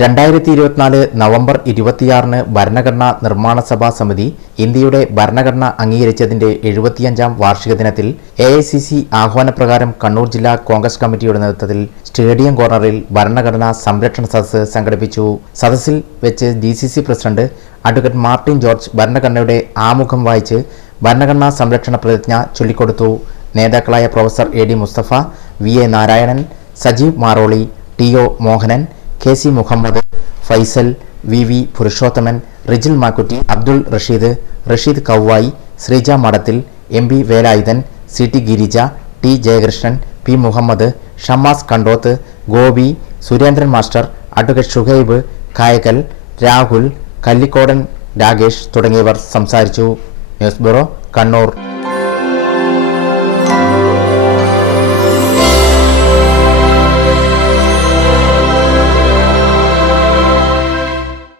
രണ്ടായിരത്തി ഇരുപത്തിനാല് നവംബർ ഇരുപത്തിയാറിന് ഭരണഘടനാ നിർമ്മാണ സഭാ സമിതി ഇന്ത്യയുടെ ഭരണഘടന അംഗീകരിച്ചതിന്റെ എഴുപത്തിയഞ്ചാം വാർഷിക ദിനത്തിൽ എ ഐ സി സി ആഹ്വാനപ്രകാരം കണ്ണൂർ ജില്ലാ കോൺഗ്രസ് കമ്മിറ്റിയുടെ നേതൃത്വത്തിൽ സ്റ്റേഡിയം കോർണറിൽ ഭരണഘടനാ സംരക്ഷണ സദസ്സ് സംഘടിപ്പിച്ചു. സദസ്സിൽ വെച്ച് D C C president advocate Martin George ഭരണഘടനയുടെ ആമുഖം വായിച്ച് ഭരണഘടനാ സംരക്ഷണ പ്രതിജ്ഞ ചൊല്ലിക്കൊടുത്തു. നേതാക്കളായ professor A D Mustafa V A Narayanan Sajeev Maroli T O Mohanan K C Muhammad Faisal V V Purushothaman Rijil Makkutty Abdul Rasheed Rasheed Kauvayi Sreeja Madathil M P Velayudhan C T Girija T Jayakrishnan P Muhammad Shammas Kandoth Gopi Surendran master advocate Shuhaib Kayakal Rahul Kallikodan Rakesh തുടങ്ങിയവർ സംസാരിച്ചു. News bureau Kannur.